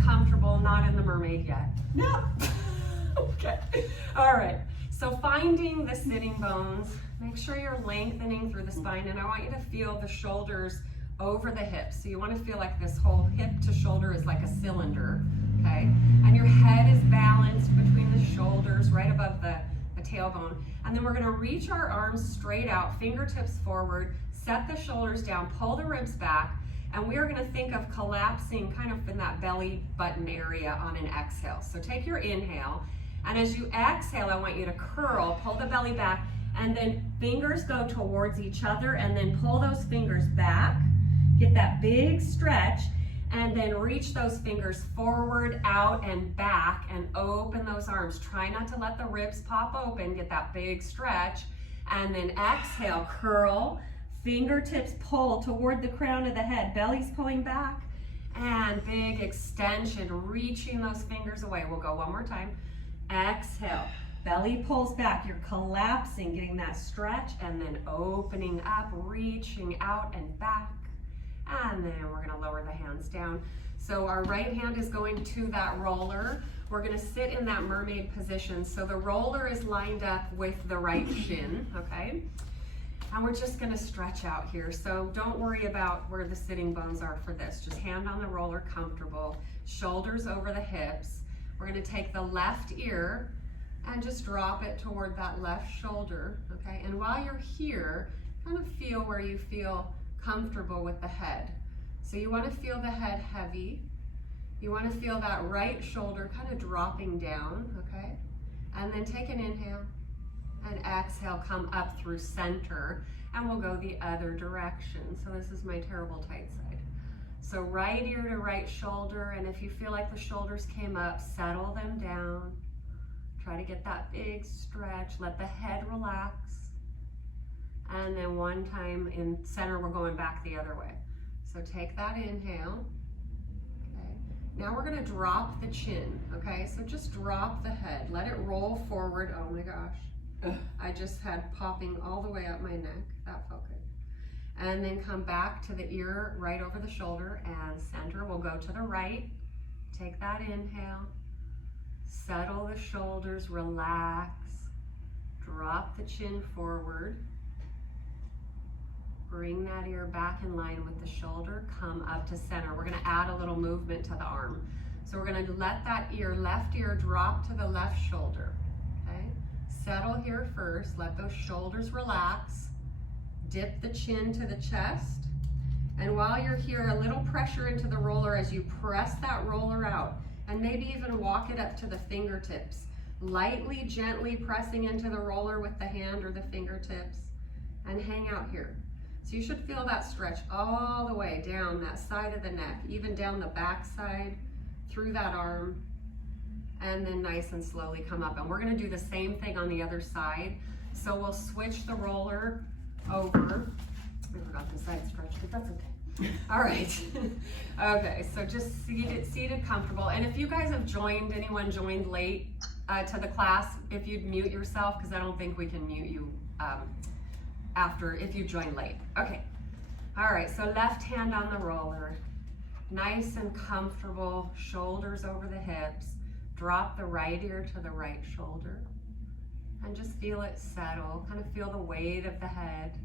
comfortable, not in the mermaid yet. No. Okay, all right. So finding the sitting bones, make sure you're lengthening through the spine, and I want you to feel the shoulders over the hips. So you want to feel like this whole hip to shoulder is like a cylinder, okay? And your head is balanced between the shoulders, right above the tailbone. And then we're going to reach our arms straight out, fingertips forward, set the shoulders down, pull the ribs back, and we are going to think of collapsing kind of in that belly button area on an exhale. So take your inhale, and as you exhale, I want you to curl, pull the belly back, and then fingers go towards each other, and then pull those fingers back, get that big stretch, and then reach those fingers forward, out, and back, and open those arms. Try not to let the ribs pop open, get that big stretch, and then exhale, curl, fingertips pull toward the crown of the head, belly's pulling back, and big extension, reaching those fingers away. We'll go one more time. Exhale, belly pulls back, you're collapsing, getting that stretch, and then opening up, reaching out and back. And then we're gonna lower the hands down. So our right hand is going to that roller. We're gonna sit in that mermaid position. So the roller is lined up with the right shin, okay? And we're just gonna stretch out here. So don't worry about where the sitting bones are for this. Just hand on the roller, comfortable, shoulders over the hips. We're gonna take the left ear and just drop it toward that left shoulder, okay? And while you're here, kind of feel where you feel comfortable with the head. So you want to feel the head heavy. You want to feel that right shoulder kind of dropping down, okay? And then take an inhale and exhale, come up through center, and we'll go the other direction. So this is my terrible tight side. So right ear to right shoulder, and if you feel like the shoulders came up, settle them down. Try to get that big stretch, let the head relax. And then one time in center, we're going back the other way. So take that inhale, okay? Now we're gonna drop the chin, okay? So just drop the head, let it roll forward. Oh my gosh, I just had popping all the way up my neck. That felt good. And then come back to the ear right over the shoulder, and center, we'll go to the right. Take that inhale, settle the shoulders, relax, drop the chin forward. Bring that ear back in line with the shoulder, come up to center. We're gonna add a little movement to the arm. So we're gonna let that ear, left ear, drop to the left shoulder, okay? Settle here first, let those shoulders relax. Dip the chin to the chest. And while you're here, a little pressure into the roller as you press that roller out, and maybe even walk it up to the fingertips. Lightly, gently pressing into the roller with the hand or the fingertips, and hang out here. So you should feel that stretch all the way down that side of the neck, even down the back side, through that arm, and then nice and slowly come up. And we're gonna do the same thing on the other side. So we'll switch the roller over. I forgot the side stretch, but that's okay. All right. Okay, so just seated comfortable. And if you guys have joined, anyone joined late to the class, if you'd mute yourself, because I don't think we can mute you if you join late. Okay. All right, so left hand on the roller. Nice and comfortable, shoulders over the hips. Drop the right ear to the right shoulder. And just feel it settle. Kind of feel the weight of the head.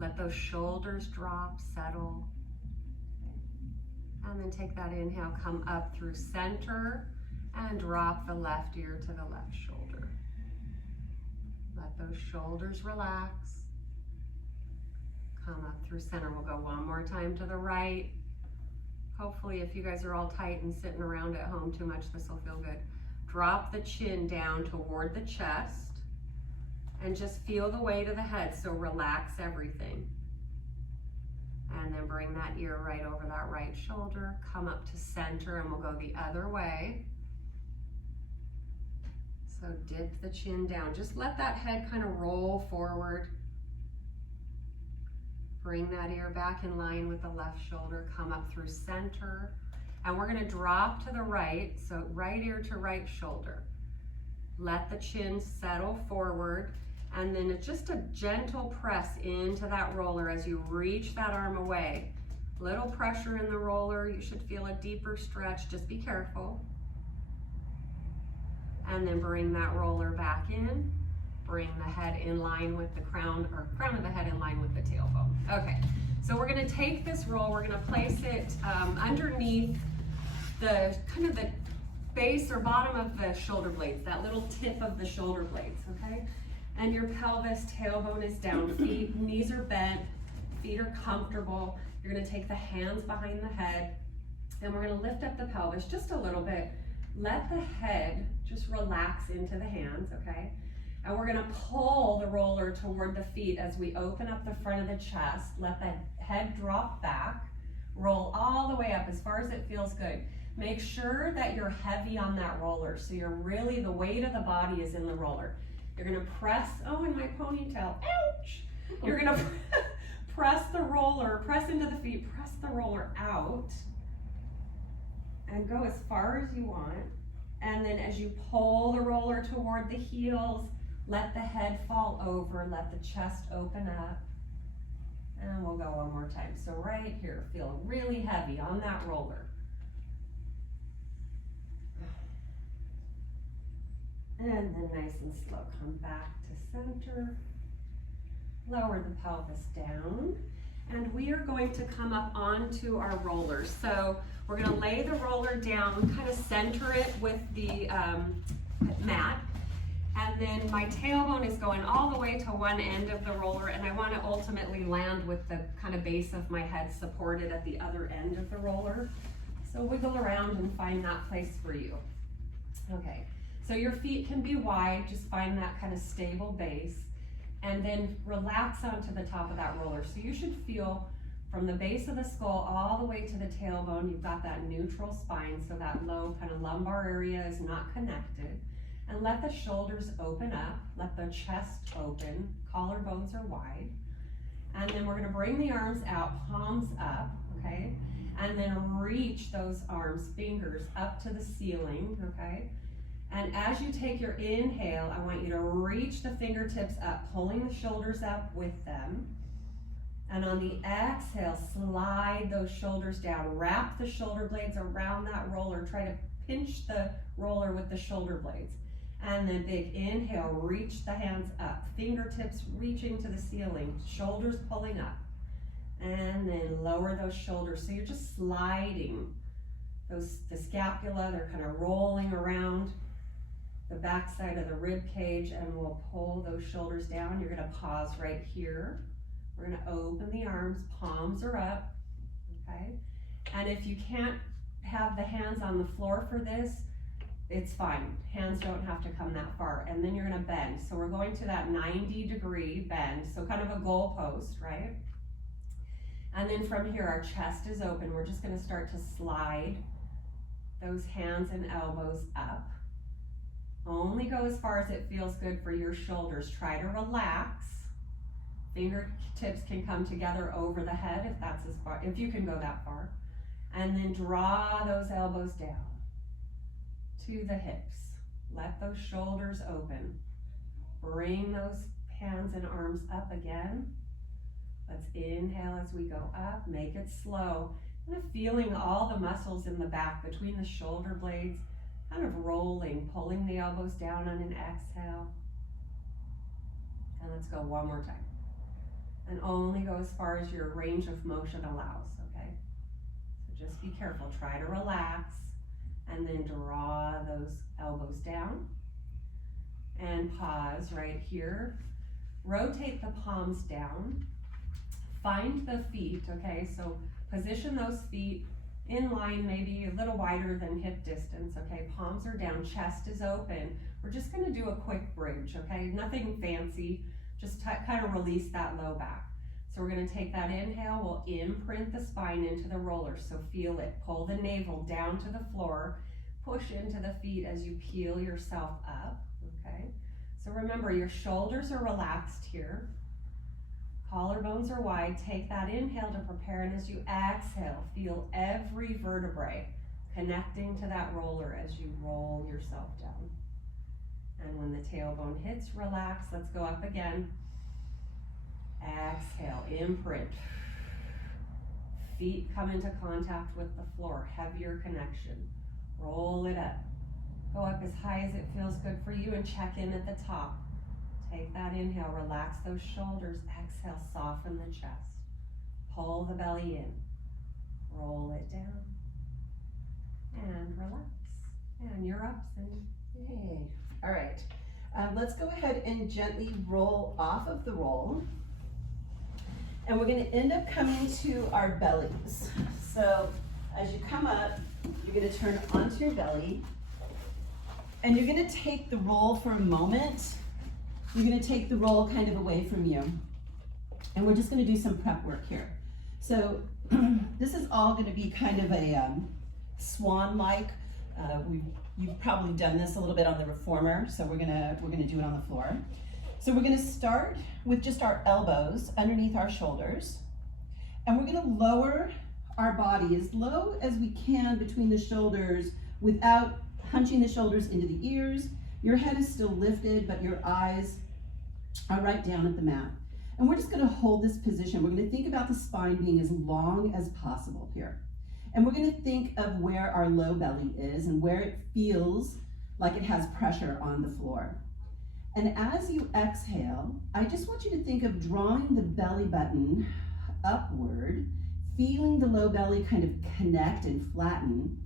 Let those shoulders drop, settle. And then take that inhale, come up through center, and drop the left ear to the left shoulder. Let those shoulders relax. Come up through center. We'll go one more time to the right. Hopefully, if you guys are all tight and sitting around at home too much, this will feel good. Drop the chin down toward the chest, and just feel the weight of the head, so relax everything. And then bring that ear right over that right shoulder, come up to center, and we'll go the other way. So dip the chin down. Just let that head kind of roll forward. Bring that ear back in line with the left shoulder, come up through center. And we're gonna drop to the right, so right ear to right shoulder. Let the chin settle forward, and then it's just a gentle press into that roller as you reach that arm away. Little pressure in the roller. You should feel a deeper stretch. Just be careful. And then bring that roller back in. Bring the head in line with the crown, or crown of the head in line with the tailbone. Okay, so we're gonna take this roll, we're gonna place it underneath the kind of the base or bottom of the shoulder blades, that little tip of the shoulder blades, okay? And your pelvis, tailbone is down, knees are bent, feet are comfortable. You're gonna take the hands behind the head, and we're gonna lift up the pelvis just a little bit. Let the head just relax into the hands, okay? And we're gonna pull the roller toward the feet as we open up the front of the chest. Let the head drop back. Roll all the way up as far as it feels good. Make sure that you're heavy on that roller. So you're really, the weight of the body is in the roller. You're gonna press, oh, and my ponytail, ouch. You're gonna press the roller, press into the feet, press the roller out. And go as far as you want. And then as you pull the roller toward the heels, let the head fall over, let the chest open up. And we'll go one more time. So right here, feel really heavy on that roller. And then nice and slow, come back to center. Lower the pelvis down. And we are going to come up onto our rollers. So we're gonna lay the roller down, kind of center it with the mat. And then my tailbone is going all the way to one end of the roller, and I want to ultimately land with the kind of base of my head supported at the other end of the roller. So wiggle around and find that place for you. Okay, so your feet can be wide, just find that kind of stable base, and then relax onto the top of that roller. So you should feel from the base of the skull all the way to the tailbone, you've got that neutral spine, so that low kind of lumbar area is not connected. And let the shoulders open up, let the chest open, collarbones are wide. And then we're gonna bring the arms out, palms up, okay? And then reach those arms, fingers up to the ceiling, okay? And as you take your inhale, I want you to reach the fingertips up, pulling the shoulders up with them. And on the exhale, slide those shoulders down, wrap the shoulder blades around that roller, try to pinch the roller with the shoulder blades. And then big inhale, reach the hands up, fingertips reaching to the ceiling, shoulders pulling up. And then lower those shoulders. So you're just sliding the scapula, they're kind of rolling around the backside of the rib cage, and we'll pull those shoulders down. You're gonna pause right here. We're gonna open the arms, palms are up, okay? And if you can't have the hands on the floor for this, it's fine. Hands don't have to come that far. And then you're gonna bend. So we're going to that 90-degree bend, so kind of a goal post, right? And then from here, our chest is open. We're just gonna start to slide those hands and elbows up. Only go as far as it feels good for your shoulders. Try to relax. Fingertips can come together over the head if that's as far, if you can go that far. And then draw those elbows down to the hips. Let those shoulders open. Bring those hands and arms up again. Let's inhale as we go up. Make it slow. Kind of feeling all the muscles in the back between the shoulder blades, kind of rolling, pulling the elbows down on an exhale. And let's go one more time. And only go as far as your range of motion allows, okay? So just be careful. Try to relax. And then draw those elbows down. And pause right here. Rotate the palms down. Find the feet, okay? So position those feet in line, maybe a little wider than hip distance, okay? Palms are down, chest is open. We're just gonna do a quick bridge, okay? Nothing fancy, just kind of release that low back. So we're gonna take that inhale, we'll imprint the spine into the roller, so feel it. Pull the navel down to the floor, push into the feet as you peel yourself up, okay? So remember, your shoulders are relaxed here. Collarbones are wide. Take that inhale to prepare, and as you exhale, feel every vertebrae connecting to that roller as you roll yourself down. And when the tailbone hits, relax. Let's go up again. Exhale, imprint. Feet come into contact with the floor, heavier connection. Roll it up. Go up as high as it feels good for you and check in at the top. Take that inhale, relax those shoulders. Exhale, soften the chest. Pull the belly in. Roll it down. And relax. And you're up, Cyndie. Yay. All right. Let's go ahead and gently roll off of the roll. And we're going to end up coming to our bellies. So as you come up, you're going to turn onto your belly. And you're going to take the roll for a moment. You're going to take the roll kind of away from you. And we're just going to do some prep work here. So this is all going to be kind of a swan-like. You've probably done this a little bit on the reformer, so we're gonna do it on the floor. So we're gonna start with just our elbows underneath our shoulders, and we're gonna lower our body as low as we can between the shoulders without hunching the shoulders into the ears. Your head is still lifted, but your eyes are right down at the mat. And we're just gonna hold this position. We're gonna think about the spine being as long as possible here. And we're going to think of where our low belly is and where it feels like it has pressure on the floor. And as you exhale, I just want you to think of drawing the belly button upward, feeling the low belly kind of connect and flatten,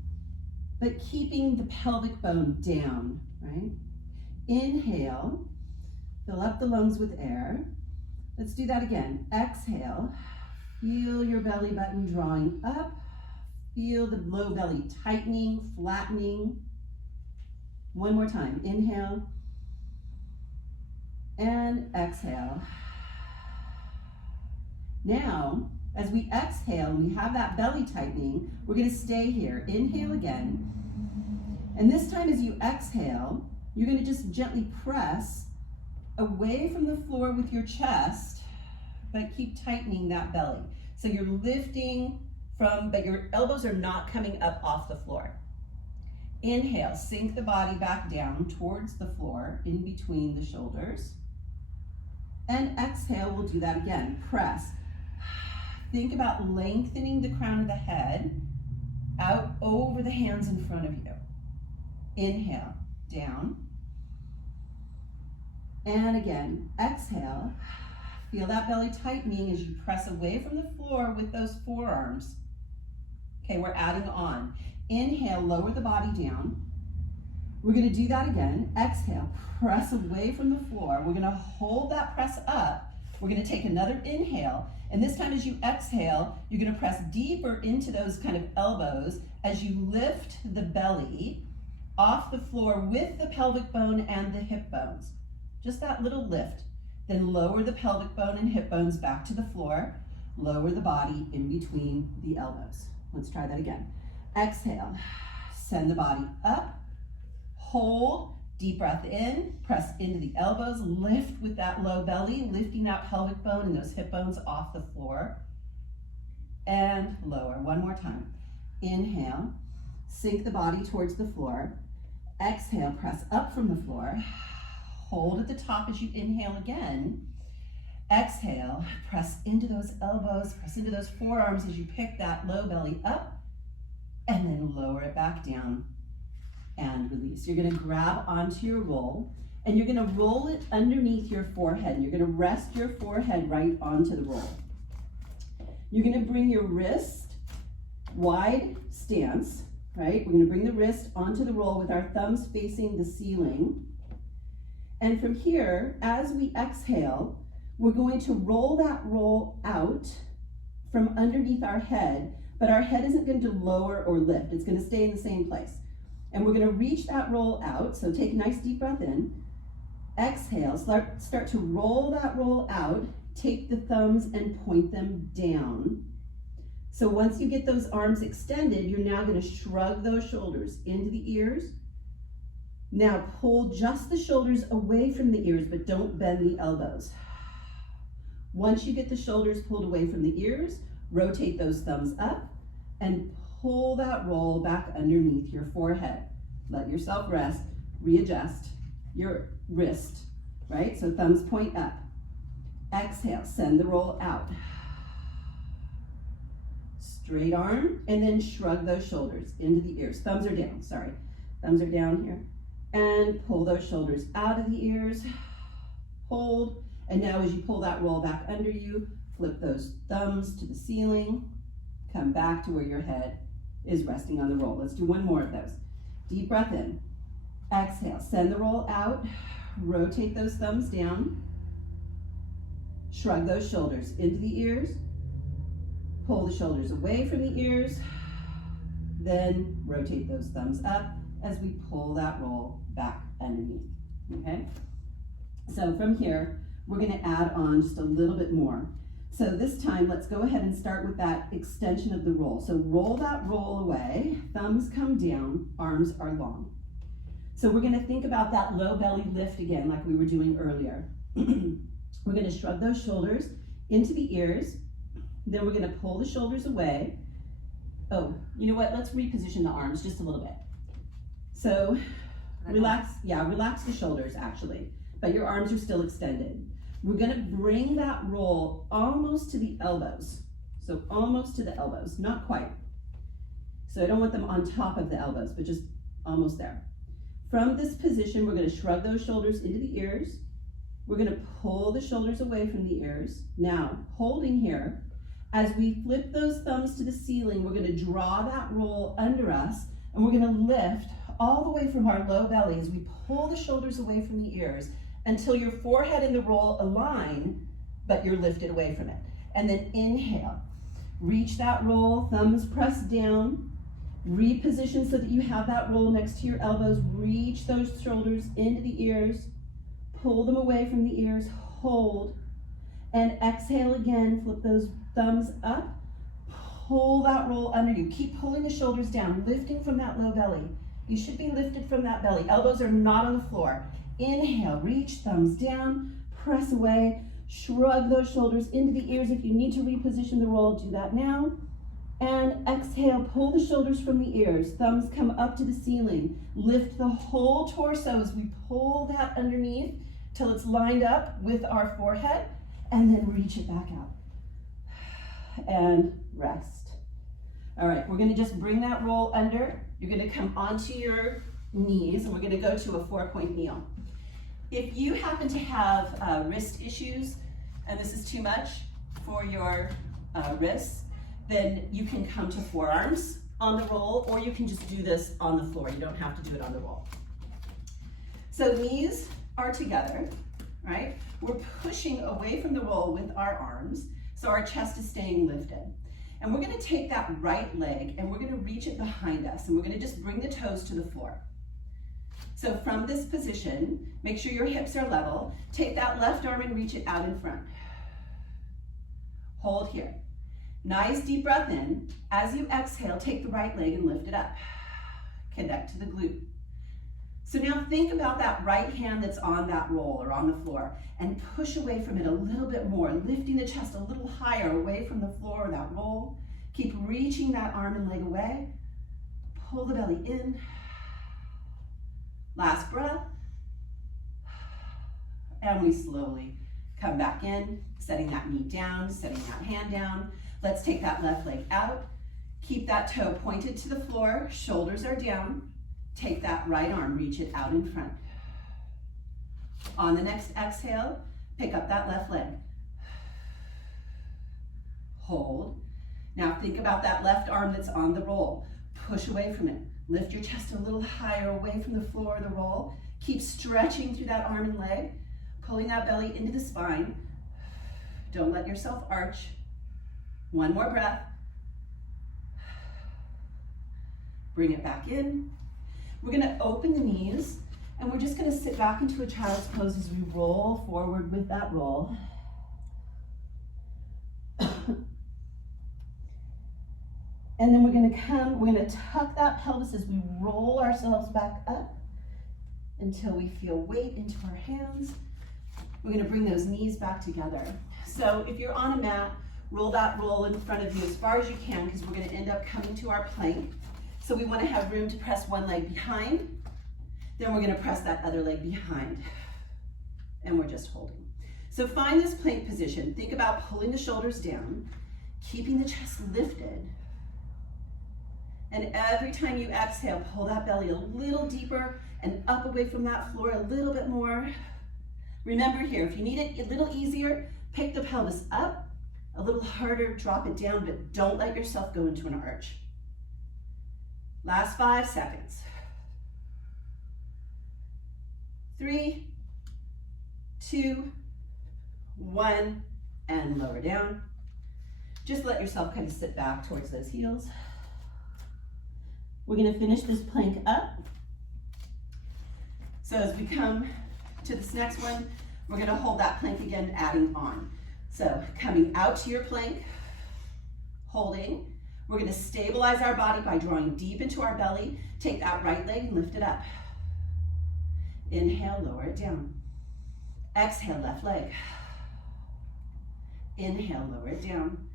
but keeping the pelvic bone down, right? Inhale, fill up the lungs with air. Let's do that again. Exhale, feel your belly button drawing up. Feel the low belly tightening, flattening. One more time. Inhale and exhale. Now, as we exhale and we have that belly tightening, we're going to stay here. Inhale again. And this time as you exhale, you're going to just gently press away from the floor with your chest, but keep tightening that belly. So you're lifting but your elbows are not coming up off the floor. Inhale, sink the body back down towards the floor in between the shoulders. And exhale, we'll do that again. Press. Think about lengthening the crown of the head out over the hands in front of you. Inhale, down. And again, exhale. Feel that belly tightening as you press away from the floor with those forearms. Okay, we're adding on. Inhale, lower the body down. We're going to do that again. Exhale, press away from the floor. We're going to hold that press up. We're going to take another inhale. And this time as you exhale, you're going to press deeper into those kind of elbows as you lift the belly off the floor with the pelvic bone and the hip bones. Just that little lift. Then lower the pelvic bone and hip bones back to the floor. Lower the body in between the elbows. Let's try that again. Exhale, send the body up, hold, deep breath in, press into the elbows, lift with that low belly, lifting that pelvic bone and those hip bones off the floor, and lower. One more time. Inhale, sink the body towards the floor. Exhale, press up from the floor. Hold at the top as you inhale again. Exhale, press into those elbows, press into those forearms as you pick that low belly up, and then lower it back down and release. You're gonna grab onto your roll, and you're gonna roll it underneath your forehead, and you're gonna rest your forehead right onto the roll. You're gonna bring your wrist wide stance, right? We're gonna bring the wrist onto the roll with our thumbs facing the ceiling. And from here, as we exhale, we're going to roll that roll out from underneath our head, but our head isn't going to lower or lift. It's going to stay in the same place. And we're going to reach that roll out. So take a nice deep breath in. Exhale, start to roll that roll out. Take the thumbs and point them down. So once you get those arms extended, you're now going to shrug those shoulders into the ears. Now pull just the shoulders away from the ears, but don't bend the elbows. Once you get the shoulders pulled away from the ears, rotate those thumbs up and pull that roll back underneath your forehead. Let yourself rest, readjust your wrist, right? So thumbs point up. Exhale, send the roll out. straight arm, and then shrug those shoulders into the ears. Thumbs are down, sorry. Thumbs are down here. And pull those shoulders out of the ears. Hold. And now as you pull that roll back under you, flip those thumbs to the ceiling. Come back to where your head is resting on the roll. Let's do one more of those. Deep breath in. Exhale. Send the roll out. Rotate those thumbs down. Shrug those shoulders into the ears. Pull the shoulders away from the ears. Then rotate those thumbs up as we pull that roll back underneath. Okay? So from here, we're going to add on just a little bit more. So this time, let's go ahead and start with that extension of the roll. So roll that roll away, thumbs come down, arms are long. So we're going to think about that low belly lift again, like we were doing earlier. We're going to shrug those shoulders into the ears. Then we're going to pull the shoulders away. Oh, you know what? Let's reposition the arms just a little bit. So relax the shoulders actually, but your arms are still extended. We're going to bring that roll almost to the elbows. So almost to the elbows, not quite. So I don't want them on top of the elbows, but just almost there. From this position, we're going to shrug those shoulders into the ears. We're going to pull the shoulders away from the ears. Now, holding here, as we flip those thumbs to the ceiling, we're going to draw that roll under us, and we're going to lift all the way from our low belly as we pull the shoulders away from the ears until your forehead and the roll align, but you're lifted away from it. And then inhale, reach that roll, thumbs pressed down, reposition so that you have that roll next to your elbows, reach those shoulders into the ears, pull them away from the ears, hold, and exhale again, flip those thumbs up, pull that roll under you. Keep pulling the shoulders down, lifting from that low belly. You should be lifted from that belly. Elbows are not on the floor. Inhale, reach, thumbs down, press away, shrug those shoulders into the ears. If you need to reposition the roll, do that now. And exhale, pull the shoulders from the ears. Thumbs come up to the ceiling. Lift the whole torso as we pull that underneath till it's lined up with our forehead, and then reach it back out. And rest. All right, we're gonna just bring that roll under. You're gonna come onto your knees, and we're gonna go to a 4-point kneel. If you happen to have wrist issues, and this is too much for your wrists, then you can come to forearms on the roll, or you can just do this on the floor. You don't have to do it on the roll. So knees are together, right? We're pushing away from the roll with our arms, so our chest is staying lifted. And we're gonna take that right leg and we're gonna reach it behind us, and we're gonna just bring the toes to the floor. So from this position, make sure your hips are level. Take that left arm and reach it out in front. Hold here. Nice deep breath in. As you exhale, take the right leg and lift it up. Connect to the glute. So now think about that right hand that's on that roll or on the floor, and push away from it a little bit more, lifting the chest a little higher away from the floor or that roll. Keep reaching that arm and leg away. Pull the belly in. Last breath. And we slowly come back in, setting that knee down, setting that hand down. Let's take that left leg out. Keep that toe pointed to the floor, shoulders are down. Take that right arm, reach it out in front. On the next exhale, pick up that left leg. Hold. Now think about that left arm that's on the roll. Push away from it. Lift your chest a little higher away from the floor of the roll. Keep stretching through that arm and leg, pulling that belly into the spine. Don't let yourself arch. One more breath. Bring it back in. We're gonna open the knees, and we're just gonna sit back into a child's pose as we roll forward with that roll. And then we're gonna tuck that pelvis as we roll ourselves back up until we feel weight into our hands. We're gonna bring those knees back together. So if you're on a mat, roll that roll in front of you as far as you can, because we're gonna end up coming to our plank. So we want to have room to press one leg behind, then we're going to press that other leg behind, and we're just holding. So find this plank position. Think about pulling the shoulders down, keeping the chest lifted, And every time you exhale, pull that belly a little deeper and up away from that floor a little bit more. Remember here, if you need it a little easier, pick the pelvis up, a little harder, drop it down, but don't let yourself go into an arch. Last 5 seconds. 3, 2, 1, and lower down. Just let yourself kind of sit back towards those heels. We're gonna finish this plank up. So as we come to this next one, we're gonna hold that plank again, adding on. So coming out to your plank, holding. We're gonna stabilize our body by drawing deep into our belly. Take that right leg and lift it up. Inhale, lower it down. Exhale, left leg. Inhale, lower it down.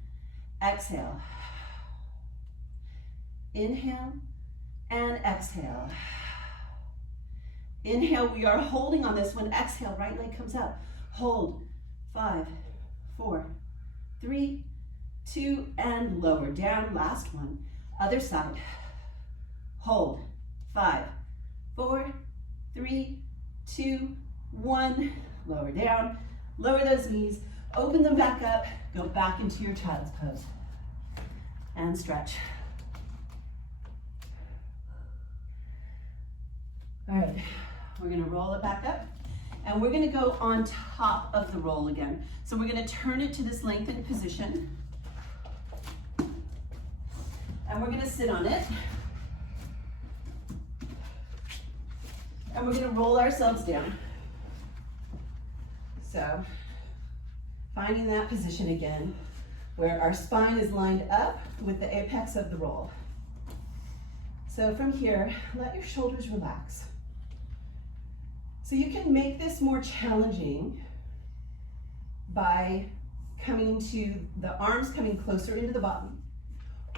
Exhale. Inhale and exhale. Inhale, we are holding on this one. Exhale, right leg comes up. Hold. 5, 4, 3, 2, and lower down. Last one. Other side. Hold. 5, 4, 3, 2, 1. Lower down. Lower those knees. Open them back up. Go back into your child's pose. And stretch. All right, we're gonna roll it back up, and we're gonna go on top of the roll again. So we're gonna turn it to this lengthened position, and we're gonna sit on it, and we're gonna roll ourselves down. So, finding that position again, where our spine is lined up with the apex of the roll. So from here, let your shoulders relax. So you can make this more challenging by coming to the arms coming closer into the bottom,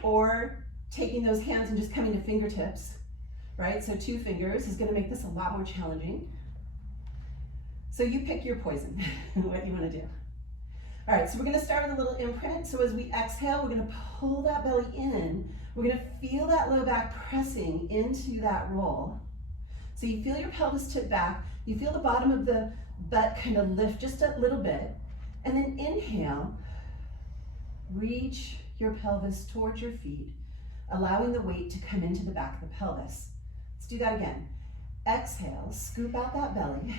or taking those hands and just coming to fingertips, right? So 2 fingers is gonna make this a lot more challenging. So you pick your poison, what you wanna do. All right, so we're gonna start with a little imprint. So as we exhale, we're gonna pull that belly in. We're gonna feel that low back pressing into that roll. So you feel your pelvis tip back, you feel the bottom of the butt kind of lift just a little bit, and then inhale, reach your pelvis towards your feet, allowing the weight to come into the back of the pelvis. Let's do that again. Exhale, scoop out that belly.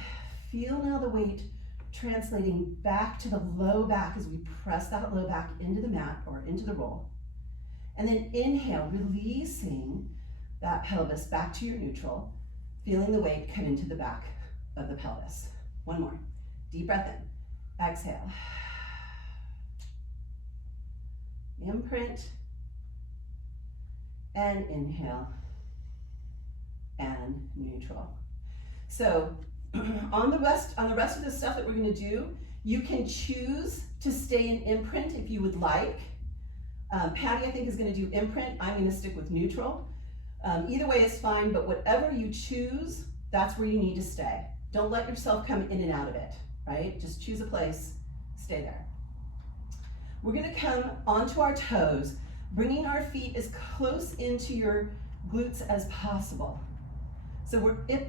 Feel now the weight translating back to the low back as we press that low back into the mat or into the roll. And then inhale, releasing that pelvis back to your neutral, feeling the weight come into the back of the pelvis. One more. Deep breath in. Exhale. Imprint. And inhale. And neutral. So on the rest of the stuff that we're going to do, you can choose to stay in imprint if you would like. Patty, I think, is going to do imprint. I'm going to stick with neutral. Either way is fine, but whatever you choose, that's where you need to stay. Don't let yourself come in and out of it, right? Just choose a place, stay there. We're going to come onto our toes, bringing our feet as close into your glutes as possible. So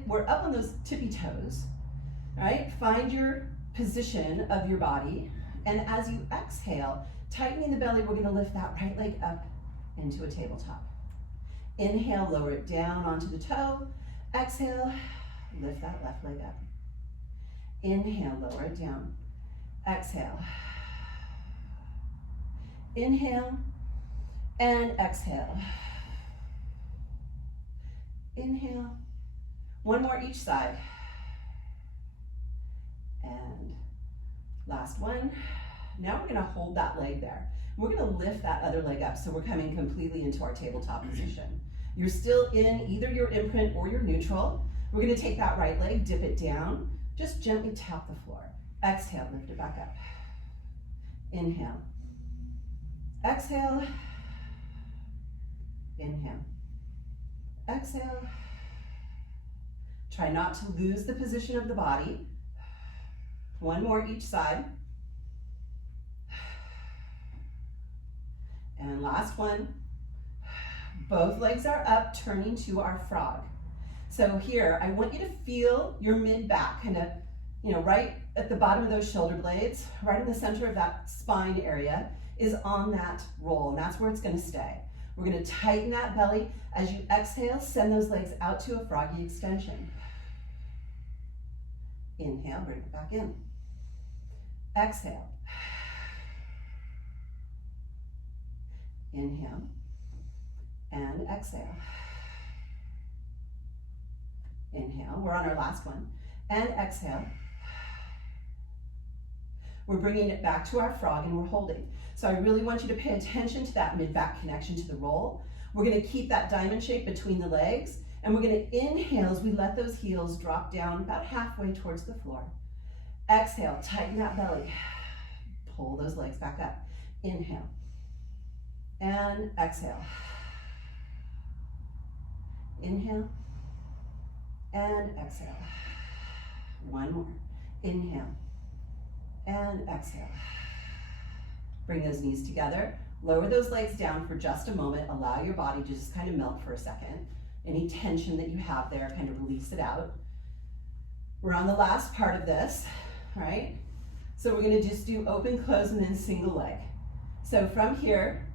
we're up on those tippy toes, right? Find your position of your body, and as you exhale, tightening the belly, we're gonna lift that right leg up into a tabletop. Inhale, lower it down onto the toe. Exhale, lift that left leg up. Inhale, lower it down. Exhale. Inhale, and exhale. Inhale. One more each side. And last one. Now we're gonna hold that leg there. We're gonna lift that other leg up so we're coming completely into our tabletop position. You're still in either your imprint or your neutral. We're gonna take that right leg, dip it down, just gently tap the floor. Exhale, lift it back up. Inhale. Exhale. Inhale. Exhale. Try not to lose the position of the body. One more each side. And last one. Both legs are up, turning to our frog. So here, I want you to feel your mid-back, kind of, right at the bottom of those shoulder blades, right in the center of that spine area, is on that roll, and that's where it's gonna stay. We're gonna tighten that belly. As you exhale, send those legs out to a froggy extension. Inhale, bring it back in. Exhale. Inhale and exhale. Inhale, we're on our last one. And exhale. We're bringing it back to our frog and we're holding. So I really want you to pay attention to that mid-back connection to the roll. We're gonna keep that diamond shape between the legs, and we're gonna inhale as we let those heels drop down about halfway towards the floor. Exhale, tighten that belly. Pull those legs back up. Inhale. And exhale. Inhale. And exhale. One more. Inhale. And exhale. Bring those knees together. Lower those legs down for just a moment. Allow your body to just kind of melt for a second. Any tension that you have there, kind of release it out. We're on the last part of this, right? So we're gonna just do open, close, and then single leg. So from here,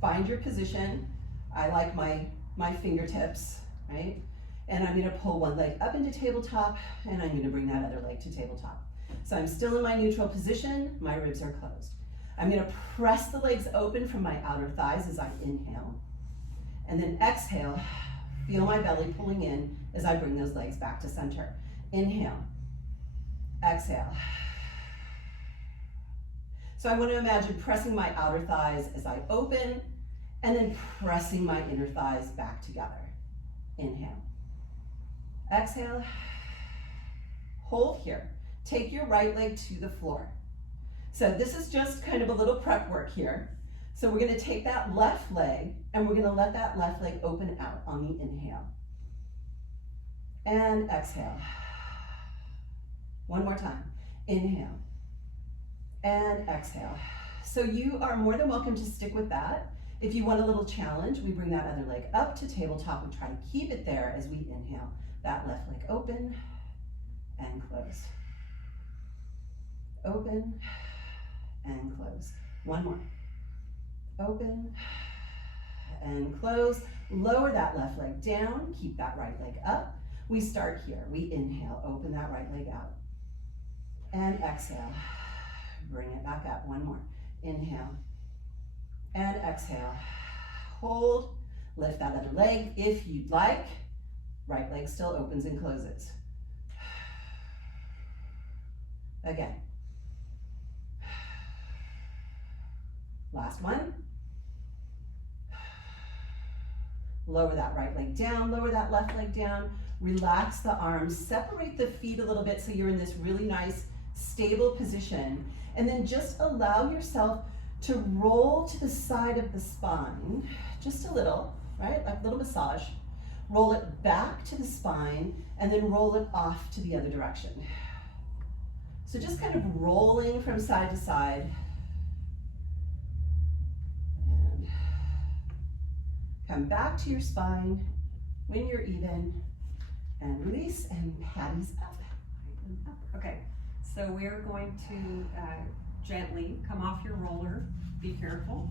find your position. I like my fingertips, right? And I'm gonna pull one leg up into tabletop, and I'm gonna bring that other leg to tabletop. So I'm still in my neutral position, my ribs are closed. I'm gonna press the legs open from my outer thighs as I inhale, and then exhale, feel my belly pulling in as I bring those legs back to center. Inhale, exhale. So I want to imagine pressing my outer thighs as I open, and then pressing my inner thighs back together. Inhale, exhale, hold here. Take your right leg to the floor. So this is just kind of a little prep work here. So we're gonna take that left leg and we're gonna let that left leg open out on the inhale. And exhale. One more time. Inhale. And exhale. So you are more than welcome to stick with that. If you want a little challenge, we bring that other leg up to tabletop and try to keep it there as we inhale. That left leg open and close. Open and close. One more. Open and close. Lower that left leg down. Keep that right leg up. We start here. We inhale. Open that right leg out. And exhale. Bring it back up. One more. Inhale. And exhale. Hold. Lift that other leg if you'd like. Right leg still opens and closes. Again. Last one. Lower that right leg down, lower that left leg down, relax the arms, separate the feet a little bit so you're in this really nice, stable position, and then just allow yourself to roll to the side of the spine, just a little, right, like a little massage. Roll it back to the spine, and then roll it off to the other direction. So just kind of rolling from side to side. Come back to your spine when you're even, and release, and patties up. Okay, so we're going to gently come off your roller. Be careful,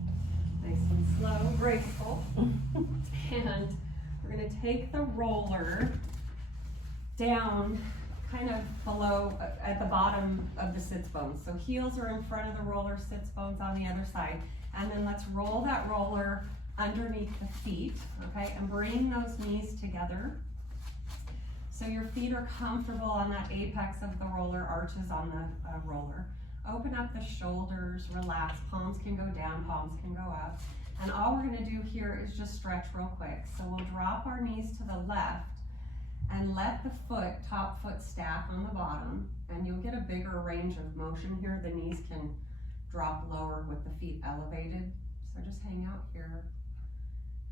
nice and slow, graceful. And we're gonna take the roller down kind of below, at the bottom of the sits bones. So heels are in front of the roller, sits bones on the other side. And then let's roll that roller underneath the feet, okay, and bring those knees together. So your feet are comfortable on that apex of the roller, arches on the roller. Open up the shoulders, relax, palms can go down, palms can go up. And all we're gonna do here is just stretch real quick. So we'll drop our knees to the left and let the foot, top foot stack on the bottom, and you'll get a bigger range of motion here. The knees can drop lower with the feet elevated. So just hang out here.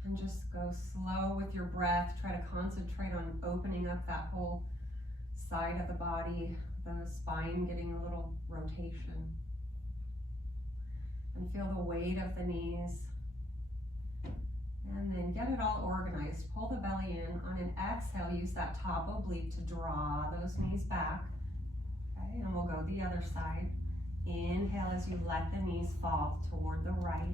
And just go slow with your breath. Try to concentrate on opening up that whole side of the body, the spine getting a little rotation. And feel the weight of the knees. And then get it all organized. Pull the belly in. On an exhale, use that top oblique to draw those knees back. Okay, and we'll go the other side. Inhale as you let the knees fall toward the right.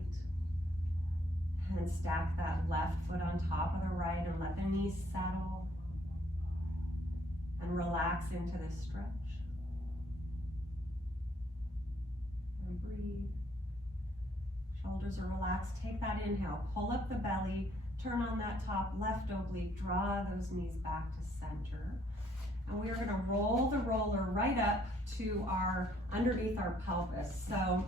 And stack that left foot on top of the right and let the knees settle. And relax into this stretch. And breathe. Shoulders are relaxed. Take that inhale. Pull up the belly. Turn on that top left oblique. Draw those knees back to center. And we are going to roll the roller right up to underneath our pelvis. So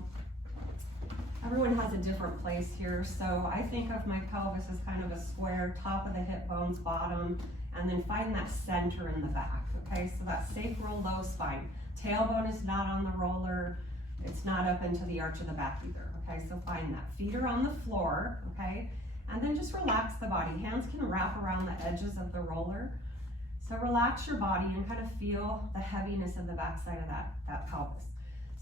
everyone has a different place here. So I think of my pelvis as kind of a square, top of the hip bones, bottom, and then find that center in the back. Okay, so that sacral low spine. Tailbone is not on the roller. It's not up into the arch of the back either. Okay, so find that. Feet are on the floor. Okay, and then just relax the body. Hands can wrap around the edges of the roller. So relax your body and kind of feel the heaviness of the backside of that pelvis.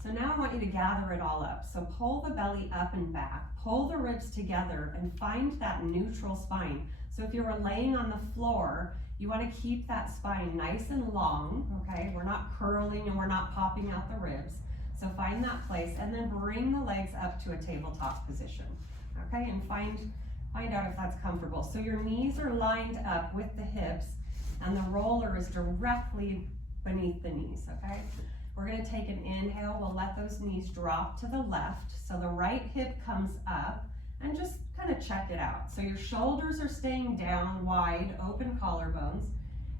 So now I want you to gather it all up. So pull the belly up and back, pull the ribs together and find that neutral spine. So if you were laying on the floor, you want to keep that spine nice and long, okay? We're not curling and we're not popping out the ribs. So find that place and then bring the legs up to a tabletop position, okay? And find out if that's comfortable. So your knees are lined up with the hips and the roller is directly beneath the knees, okay? We're gonna take an inhale, we'll let those knees drop to the left, so the right hip comes up, and just kind of check it out. So your shoulders are staying down, wide, open collarbones.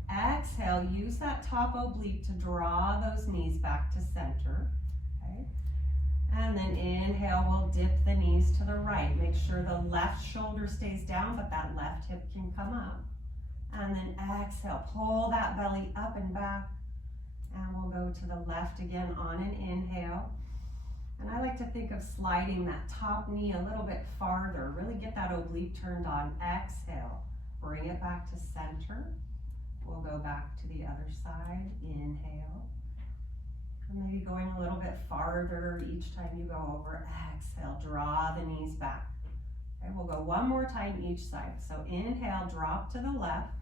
Exhale, use that top oblique to draw those knees back to center, okay? And then inhale, we'll dip the knees to the right. Make sure the left shoulder stays down, but that left hip can come up. And then exhale, pull that belly up and back. And we'll go to the left again on an inhale. And I like to think of sliding that top knee a little bit farther. Really get that oblique turned on. Exhale, bring it back to center. We'll go back to the other side. Inhale. And maybe going a little bit farther each time you go over. Exhale, draw the knees back. Okay, we'll go one more time each side. So inhale, drop to the left.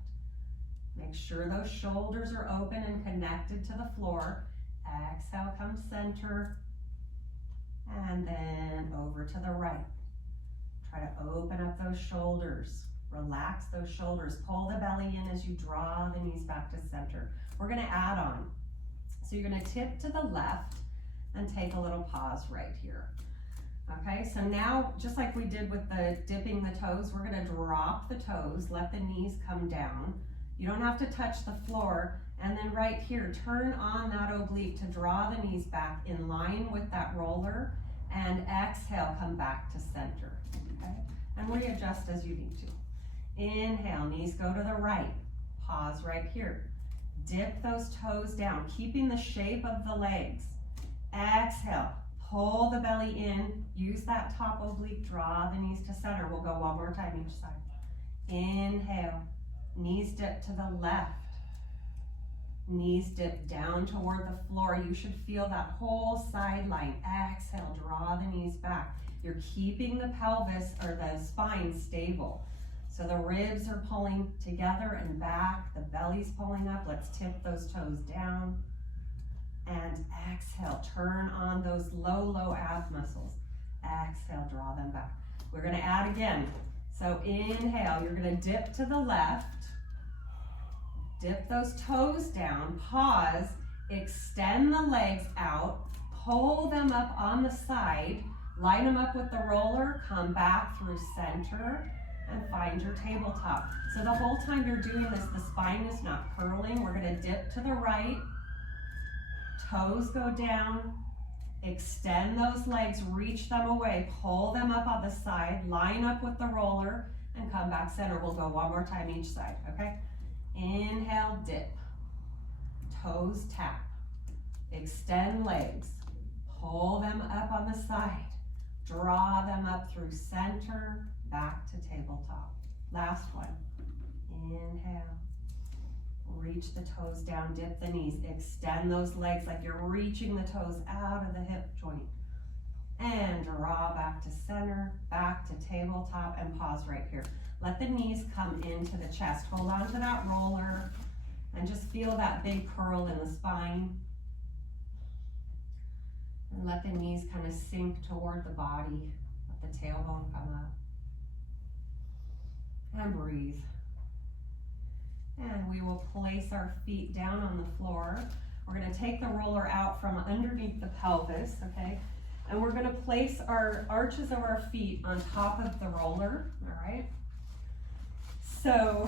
Make sure those shoulders are open and connected to the floor. Exhale, come center. And then over to the right. Try to open up those shoulders. Relax those shoulders. Pull the belly in as you draw the knees back to center. We're gonna add on. So you're gonna tip to the left and take a little pause right here. Okay, so now, just like we did with the dipping the toes, we're gonna drop the toes, let the knees come down. You don't have to touch the floor. And then right here, turn on that oblique to draw the knees back in line with that roller. And exhale, come back to center, okay? And readjust as you need to. Inhale, knees go to the right. Pause right here. Dip those toes down, keeping the shape of the legs. Exhale, pull the belly in. Use that top oblique, draw the knees to center. We'll go one more time each side. Inhale. Knees dip to the left. Knees dip down toward the floor. You should feel that whole sideline. Exhale, draw the knees back. You're keeping the pelvis or the spine stable. So the ribs are pulling together and back. The belly's pulling up. Let's tip those toes down. And exhale, turn on those low ab muscles. Exhale, draw them back. We're gonna add again. So inhale, you're gonna dip to the left. Dip those toes down, pause, extend the legs out, pull them up on the side, line them up with the roller, come back through center, and find your tabletop. So the whole time you're doing this, the spine is not curling. We're gonna dip to the right, toes go down, extend those legs, reach them away, pull them up on the side, line up with the roller, and come back center. We'll go one more time each side, okay? Inhale, dip, toes tap, extend legs, pull them up on the side, draw them up through center, back to tabletop. Last one, inhale, reach the toes down, dip the knees, extend those legs like you're reaching the toes out of the hip joint. And draw back to center, back to tabletop, and pause right here. Let the knees come into the chest. Hold on to that roller and just feel that big curl in the spine. And let the knees kind of sink toward the body. Let the tailbone come up. And breathe. And we will place our feet down on the floor. We're going to take the roller out from underneath the pelvis, okay? And we're going to place our arches of our feet on top of the roller, all right? So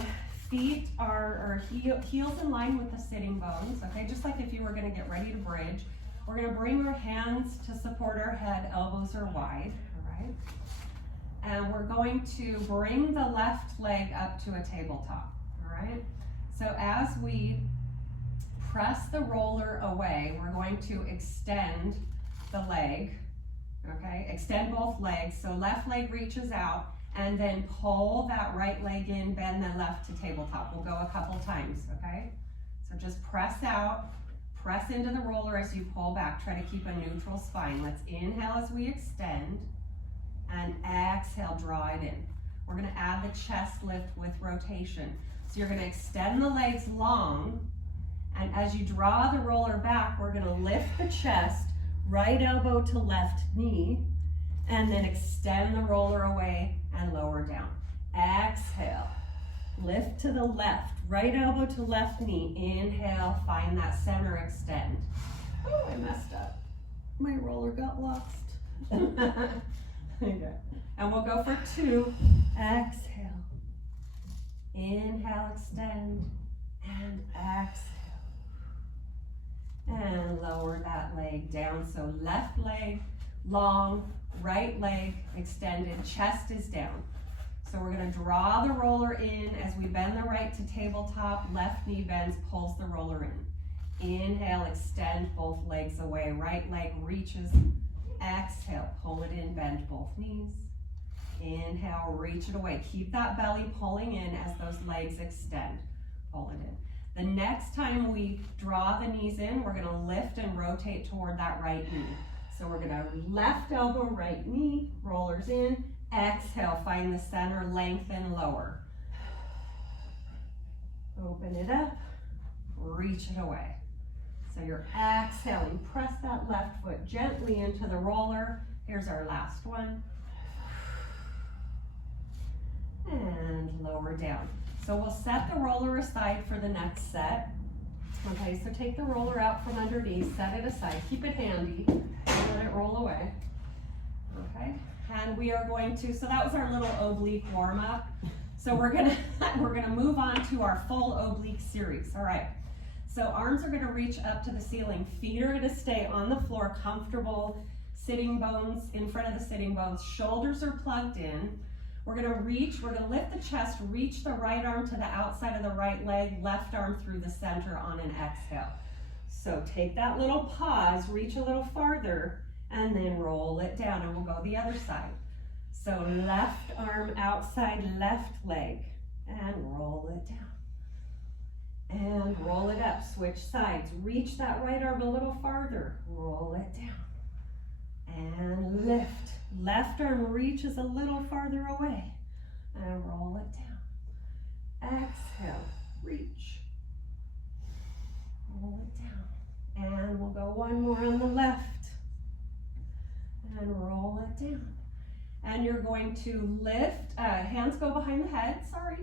feet are, or heels in line with the sitting bones, okay? Just like if you were going to get ready to bridge. We're going to bring our hands to support our head, elbows are wide, all right? And we're going to bring the left leg up to a tabletop, all right? So as we press the roller away, we're going to extend the leg, okay? Extend both legs, so left leg reaches out, and then pull that right leg in, bend the left to tabletop. We'll go a couple times, okay? So just press out, press into the roller as you pull back. Try to keep a neutral spine. Let's inhale as we extend, and exhale, draw it in. We're gonna add the chest lift with rotation. So you're gonna extend the legs long, and as you draw the roller back, we're gonna lift the chest, right elbow to left knee, and then extend the roller away and lower down. Exhale, lift to the left, right elbow to left knee. Inhale, find that center extend. Oh, I messed up. My roller got lost. Okay. And we'll go for 2. Exhale. Inhale, extend, and exhale. And lower that leg down. So left leg long, right leg extended, chest is down. So we're going to draw the roller in as we bend the right to tabletop, left knee bends, pulls the roller in. Inhale, extend both legs away, right leg reaches. Exhale, pull it in, bend both knees. Inhale, reach it away. Keep that belly pulling in as those legs extend. Pull it in. The next time we draw the knees in, we're going to lift and rotate toward that right knee. So we're going to left elbow, right knee, rollers in. Exhale, find the center, lengthen, lower. Open it up, reach it away. So you're exhaling, press that left foot gently into the roller. Here's our last one. And lower down. So we'll set the roller aside for the next set. Okay, so take the roller out from underneath, set it aside, keep it handy, and let it roll away. Okay, and we are going to, so that was our little oblique warm up. So we're gonna move on to our full oblique series. All right, so arms are gonna reach up to the ceiling, feet are gonna stay on the floor, comfortable, sitting bones in front of the sitting bones, shoulders are plugged in. We're gonna lift the chest, reach the right arm to the outside of the right leg, left arm through the center on an exhale. So take that little pause, reach a little farther, and then roll it down, and we'll go the other side. So left arm outside left leg, and roll it down. And roll it up, switch sides. Reach that right arm a little farther, roll it down. And lift. Left arm reaches a little farther away, and roll it down. Exhale, reach. Roll it down. And we'll go one more on the left. And roll it down. And you're going to lift, hands go behind the head, sorry.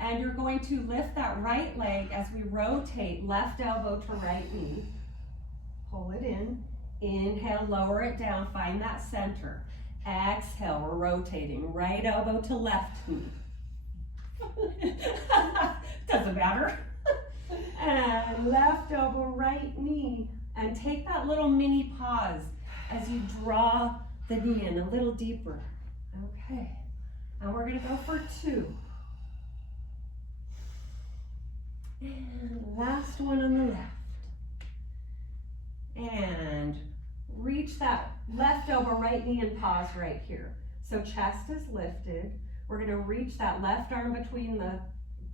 And you're going to lift that right leg as we rotate left elbow to right knee. Pull it in. Inhale, lower it down, find that center. Exhale, we're rotating, right elbow to left knee. Doesn't matter. And left elbow, right knee. And take that little mini pause as you draw the knee in a little deeper. Okay, and we're gonna go for 2. And last one on the left. And reach that left elbow, right knee, and pause right here. So chest is lifted. We're gonna reach that left arm between the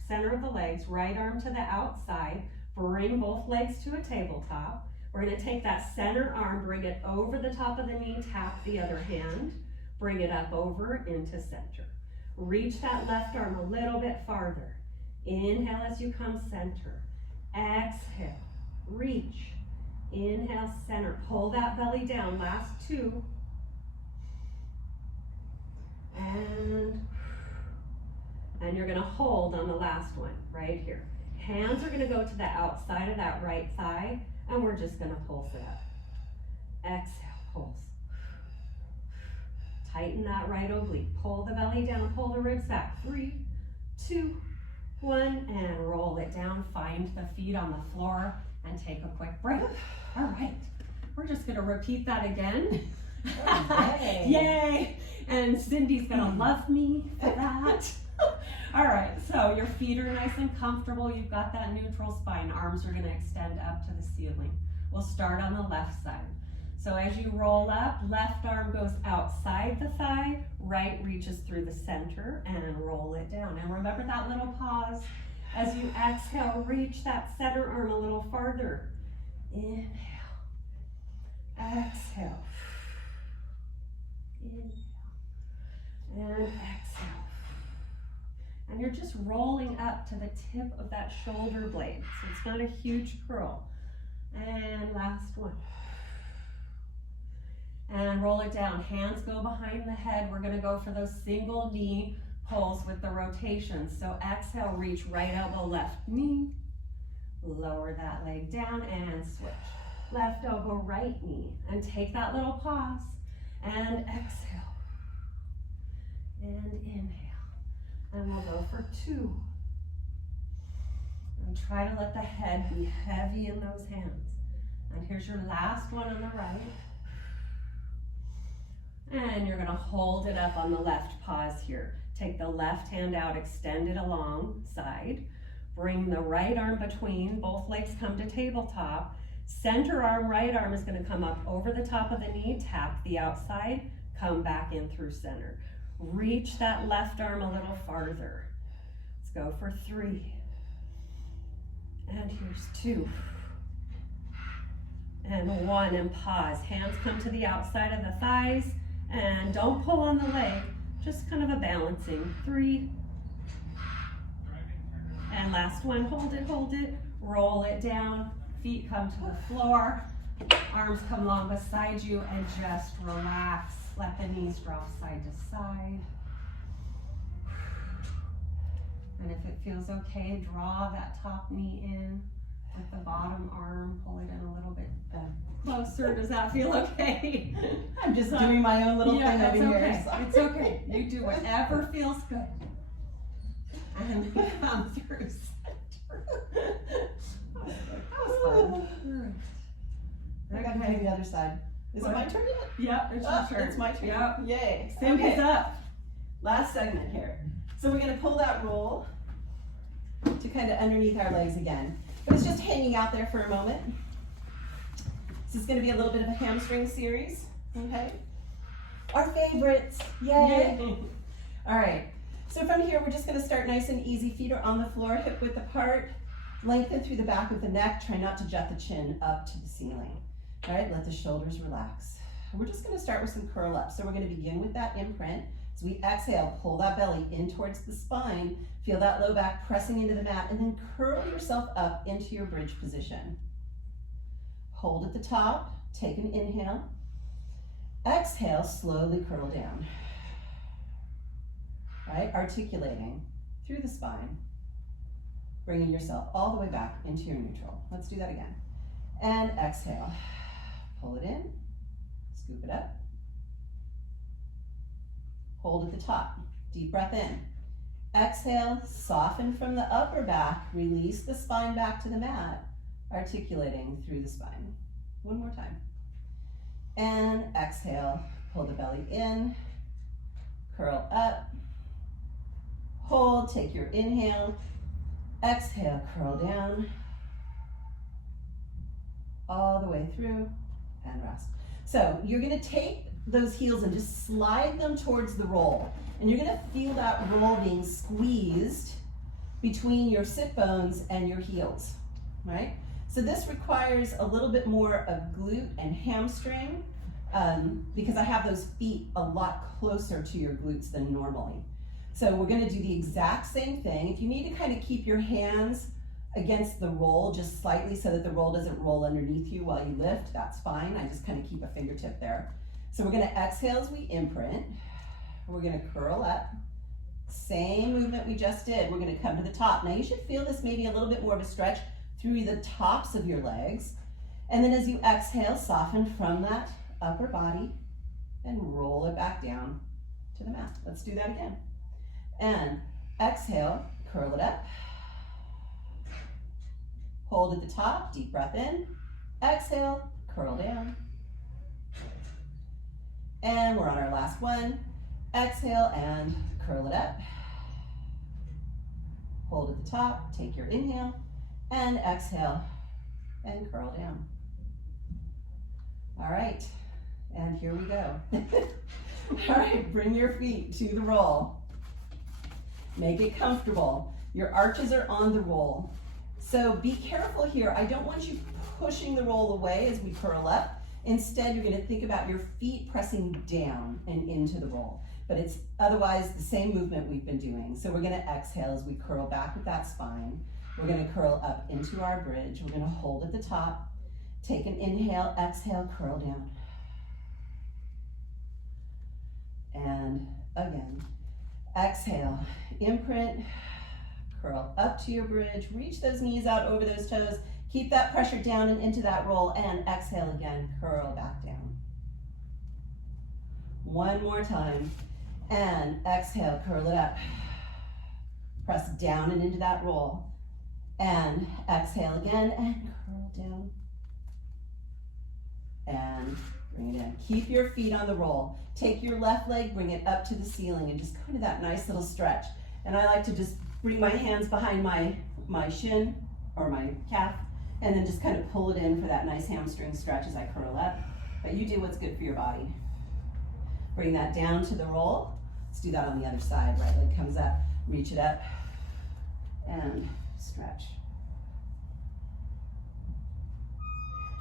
center of the legs, right arm to the outside, bring both legs to a tabletop. We're gonna take that center arm, bring it over the top of the knee, tap the other hand, bring it up over into center. Reach that left arm a little bit farther. Inhale as you come center. Exhale, reach. Inhale, center. Pull that belly down. Last two. And you're gonna hold on the last one, right here. Hands are gonna go to the outside of that right thigh, and we're just gonna pulse it up. Exhale, pulse. Tighten that right oblique. Pull the belly down, pull the ribs back. 3, 2, 1, and roll it down. Find the feet on the floor and take a quick break. All right, we're just gonna repeat that again. Okay. Yay! And Cyndie's gonna love me for that. All right, so your feet are nice and comfortable. You've got that neutral spine. Arms are gonna extend up to the ceiling. We'll start on the left side. So as you roll up, left arm goes outside the thigh, right reaches through the center, and roll it down. And remember that little pause. As you exhale, reach that center arm a little farther. Inhale, exhale, inhale, and exhale. And you're just rolling up to the tip of that shoulder blade. So it's not a huge curl. And last one. And roll it down. Hands go behind the head. We're gonna go for those single knee pulls with the rotations. So exhale, reach right elbow, left knee. Lower that leg down and switch. Left elbow, right knee. And take that little pause. And exhale. And inhale. And we'll go for 2. And try to let the head be heavy in those hands. And here's your last one on the right. And you're gonna hold it up on the left. Pause here. Take the left hand out, extend it alongside. Bring the right arm between, both legs come to tabletop. Center arm, right arm is gonna come up over the top of the knee, tap the outside, come back in through center. Reach that left arm a little farther. Let's go for 3. And here's 2. And 1, and pause. Hands come to the outside of the thighs, and don't pull on the leg, just kind of a balancing. 3. And last one, hold it, roll it down. Feet come to the floor, arms come along beside you, and just relax. Let the knees drop side to side. And if it feels okay, draw that top knee in with the bottom arm, pull it in a little bit closer. Does that feel okay? I'm just doing my own little thing over here. Okay. It's okay. You do whatever feels good. And we come through center. That was fun. I got to do the other side. Is it my turn yet? Yep, it's your turn. It's my turn. Yep. Yay. Cyndie's up. Last segment here. So we're going to pull that roll to kind of underneath our legs again. But it's just hanging out there for a moment. This is going to be a little bit of a hamstring series. Okay. Our favorites. Yay. All right. So from here, we're just going to start nice and easy. Feet are on the floor, hip width apart. Lengthen through the back of the neck. Try not to jet the chin up to the ceiling. All right, let the shoulders relax. We're just going to start with some curl ups. So we're going to begin with that imprint. As we exhale, pull that belly in towards the spine. Feel that low back pressing into the mat, and then curl yourself up into your bridge position. Hold at the top, take an inhale. Exhale, slowly curl down. All right, articulating through the spine. Bringing yourself all the way back into your neutral. Let's do that again. And exhale. Pull it in, scoop it up. Hold at the top, deep breath in. Exhale, soften from the upper back, release the spine back to the mat, articulating through the spine. One more time. And exhale, pull the belly in, curl up, hold, take your inhale, exhale, curl down, all the way through, and rest. So you're gonna take those heels and just slide them towards the roll. And you're gonna feel that roll being squeezed between your sit bones and your heels, right? So this requires a little bit more of glute and hamstring because I have those feet a lot closer to your glutes than normally. So we're gonna do the exact same thing. If you need to kind of keep your hands against the roll just slightly so that the roll doesn't roll underneath you while you lift, that's fine. I just kind of keep a fingertip there. So we're gonna exhale as we imprint. We're gonna curl up. Same movement we just did. We're gonna come to the top. Now you should feel this maybe a little bit more of a stretch through the tops of your legs. And then as you exhale, soften from that upper body and roll it back down to the mat. Let's do that again. And exhale, curl it up. Hold at the top, deep breath in. Exhale, curl down. And we're on our last one. Exhale and curl it up. Hold at the top, take your inhale, and exhale, and curl down. All right, and here we go. All right, bring your feet to the roll. Make it comfortable. Your arches are on the roll. So be careful here. I don't want you pushing the roll away as we curl up. Instead, you're gonna think about your feet pressing down and into the roll. But it's otherwise the same movement we've been doing. So we're gonna exhale as we curl back with that spine. We're gonna curl up into our bridge. We're gonna hold at the top. Take an inhale, exhale, curl down. And again, exhale, imprint, curl up to your bridge, reach those knees out over those toes, keep that pressure down and into that roll, and exhale again, curl back down. One more time, and exhale, curl it up. Press down and into that roll, and exhale again, and curl down. And bring it in. Keep your feet on the roll. Take your left leg, bring it up to the ceiling, and just kind of that nice little stretch. And I like to just bring my hands behind my shin or my calf, and then just kind of pull it in for that nice hamstring stretch as I curl up. But you do what's good for your body. Bring that down to the roll. Let's do that on the other side. Right leg comes up, reach it up, and stretch.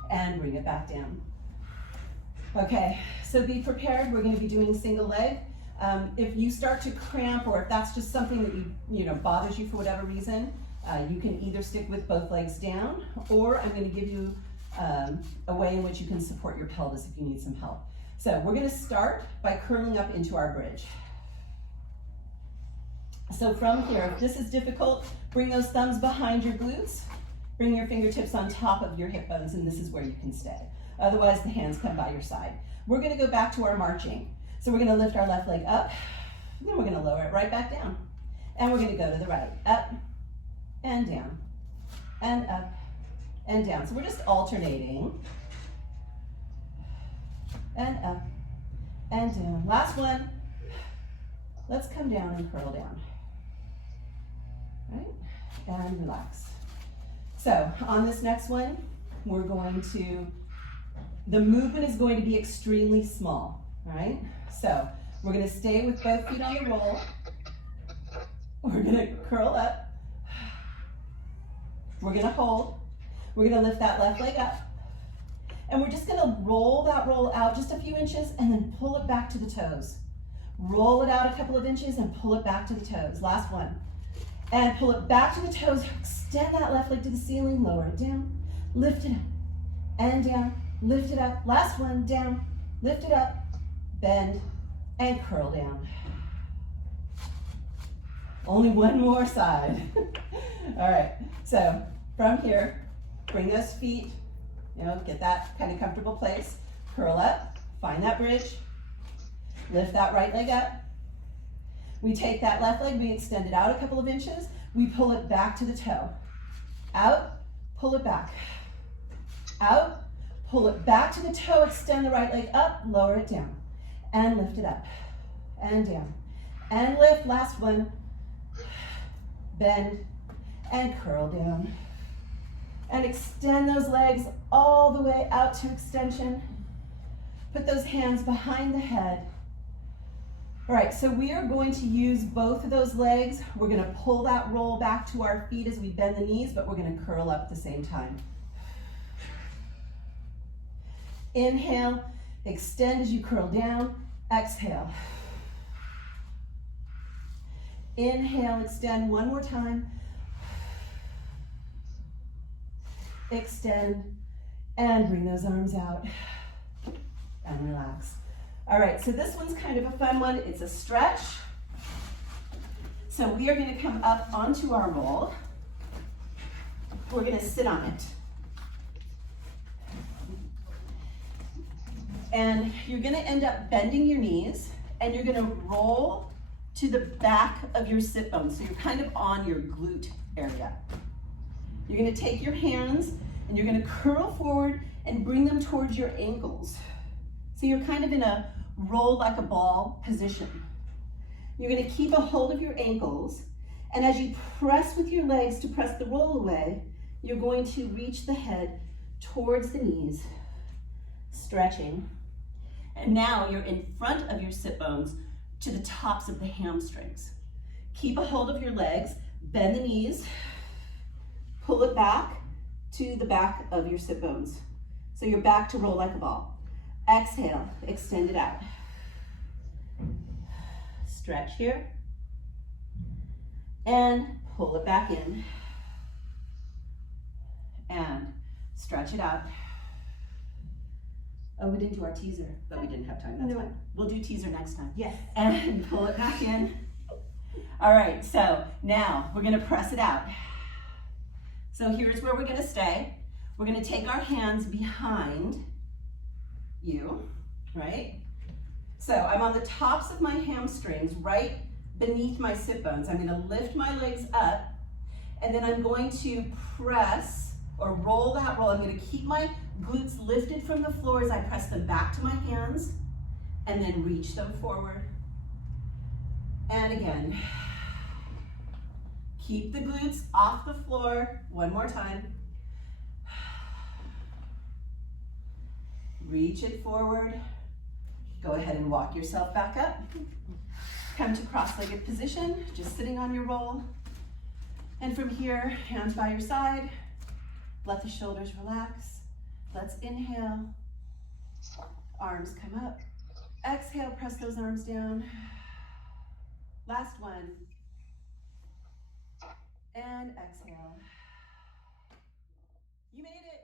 And bring it back down. Okay, so be prepared. We're going to be doing single leg. If you start to cramp, or if that's just something that bothers you for whatever reason, you can either stick with both legs down, or I'm going to give you a way in which you can support your pelvis if you need some help. So we're going to start by curling up into our bridge. So from here, if this is difficult, bring those thumbs behind your glutes. Bring your fingertips on top of your hip bones, and this is where you can stay. Otherwise, the hands come by your side. We're gonna go back to our marching. So we're gonna lift our left leg up, then we're gonna lower it right back down. And we're gonna go to the right, up and down, and up and down. So we're just alternating. And up and down. Last one. Let's come down and curl down. Right? And relax. So on this next one, we're going to, the movement is going to be extremely small, all right? So we're gonna stay with both feet on the roll. We're gonna curl up. We're gonna hold. We're gonna lift that left leg up. And we're just gonna roll that roll out just a few inches and then pull it back to the toes. Roll it out a couple of inches and pull it back to the toes. Last one. And pull it back to the toes. Extend that left leg to the ceiling. Lower it down. Lift it up. And down. Lift it up. Last one. Down. Lift it up. Bend. And curl down. Only one more side. All right. So from here, bring those feet, get that kind of comfortable place. Curl up. Find that bridge. Lift that right leg up. We take that left leg, we extend it out a couple of inches, we pull it back to the toe. Out, pull it back. Out, pull it back to the toe, extend the right leg up, lower it down, and lift it up, and down, and lift, last one. Bend, and curl down. And extend those legs all the way out to extension. Put those hands behind the head. All right, so we are going to use both of those legs. We're gonna pull that roll back to our feet as we bend the knees, but we're gonna curl up at the same time. Inhale, extend as you curl down. Exhale. Inhale, extend one more time. Extend, and bring those arms out, and relax. All right, so this one's kind of a fun one. It's a stretch. So we are gonna come up onto our roll. We're gonna sit on it. And you're gonna end up bending your knees, and you're gonna roll to the back of your sit bones. So you're kind of on your glute area. You're gonna take your hands and you're gonna curl forward and bring them towards your ankles. So you're kind of in a roll like a ball position. You're gonna keep a hold of your ankles, and as you press with your legs to press the roll away, you're going to reach the head towards the knees, stretching. And now you're in front of your sit bones to the tops of the hamstrings. Keep a hold of your legs, bend the knees, pull it back to the back of your sit bones. So you're back to roll like a ball. Exhale, extend it out. Stretch here. And pull it back in. And stretch it out. Oh, we didn't do our teaser, but we didn't have time, that's fine. We'll do teaser next time. Yes. And pull it back in. All right, so now we're gonna press it out. So here's where we're gonna stay. We're gonna take our hands behind you, right? So I'm on the tops of my hamstrings, right beneath my sit bones. I'm gonna lift my legs up, and then I'm going to press or roll that roll. I'm gonna keep my glutes lifted from the floor as I press them back to my hands, and then reach them forward. And again. Keep the glutes off the floor. One more time. Reach it forward. Go ahead and walk yourself back up. Come to cross-legged position, just sitting on your roll. And from here, hands by your side. Let the shoulders relax. Let's inhale. Arms come up. Exhale, press those arms down. Last one. And exhale. You made it.